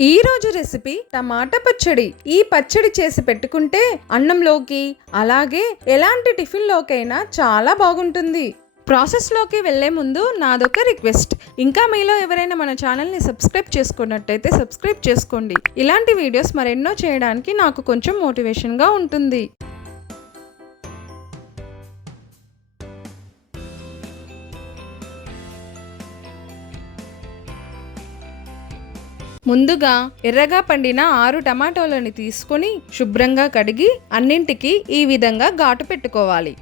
ఈ రోజు రెసిపీ టమాటా పచ్చడి. ఈ పచ్చడి చేసి పెట్టుకుంటే అన్నంలోకి అలాగే ఎలాంటి టిఫిన్ లోకైనా చాలా బాగుంటుంది. ప్రాసెస్లోకి వెళ్లే ముందు నాదొక రిక్వెస్ట్, ఇంకా మీలో ఎవరైనా మన ఛానల్ని సబ్స్క్రైబ్ చేసుకున్నట్టయితే సబ్స్క్రైబ్ చేసుకోండి. ఇలాంటి వీడియోస్ మరెన్నో చేయడానికి నాకు కొంచెం మోటివేషన్గా ఉంటుంది. ముందుగా ఎర్రగా పండిన 6 టమాటోలను తీసుకొని శుభ్రంగా కడిగి అన్నింటికి ఈ విధంగా ఘాటు పెట్టుకోవాలి.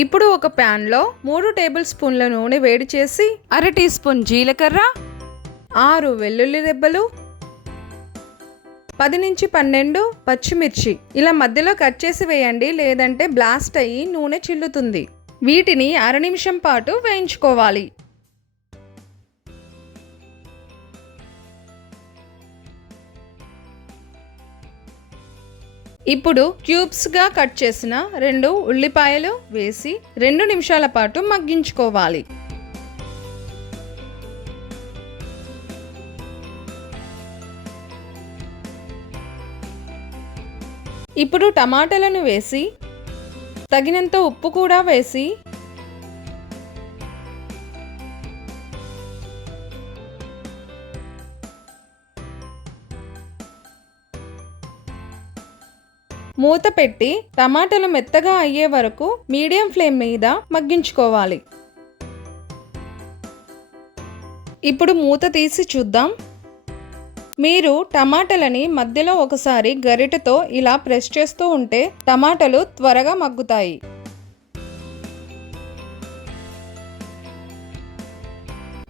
ఇప్పుడు ఒక ప్యాన్లో 3 టేబుల్ స్పూన్ల నూనె వేడి చేసి 1/2 టీ స్పూన్ జీలకర్ర, 6 వెల్లుల్లి రెబ్బలు, 10 నుంచి 12 పచ్చిమిర్చి ఇలా మధ్యలో కట్ చేసి వేయండి, లేదంటే బ్లాస్ట్ అయ్యి నూనె చిల్లుతుంది. వీటిని 1/2 నిమిషం పాటు వేయించుకోవాలి. ఇప్పుడు క్యూబ్స్గా కట్ చేసిన 2 ఉల్లిపాయలు వేసి 2 నిమిషాల పాటు మగ్గించుకోవాలి. ఇప్పుడు టమాటాలను వేసి తగినంత ఉప్పు కూడా వేసి మూత పెట్టి టమాటాలు మెత్తగా అయ్యే వరకు మీడియం ఫ్లేమ్ మీద మగ్గించుకోవాలి. ఇప్పుడు మూత తీసి చూద్దాం. మీరు టమాటాలని మధ్యలో ఒకసారి గరిటెతో ఇలా ప్రెస్ చేస్తూ ఉంటే టమాటాలు త్వరగా మగ్గుతాయి.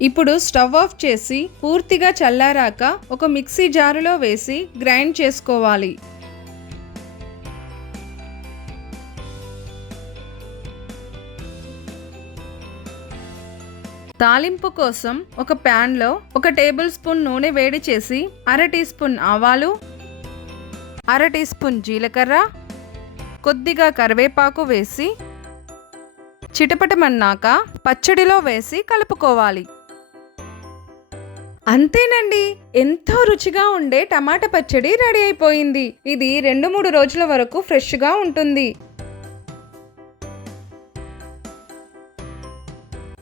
ఇప్పుడు స్టవ్ ఆఫ్ చేసి పూర్తిగా చల్లారాక ఒక మిక్సీ జారులో వేసి గ్రైండ్ చేసుకోవాలి. తాలింపు కోసం ఒక ప్యాన్లో 1 టేబుల్ స్పూన్ నూనె వేడి చేసి 1/2 టీ స్పూన్ ఆవాలు, 1/2 టీ స్పూన్ జీలకర్ర, కొద్దిగా కరివేపాకు వేసి చిటపటమన్నాక పచ్చడిలో వేసి కలుపుకోవాలి. అంతేనండి, ఎంతో రుచిగా ఉండే టమాటా పచ్చడి రెడీ అయిపోయింది. ఇది 2-3 రోజుల వరకు ఫ్రెష్గా ఉంటుంది.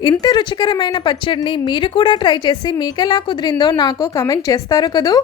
ఇంత రుచికరమైన పచ్చడిని మీరు కూడా ట్రై చేసి మీకెలా కుదిరిందో నాకు కామెంట్ చేస్తారు కదూ.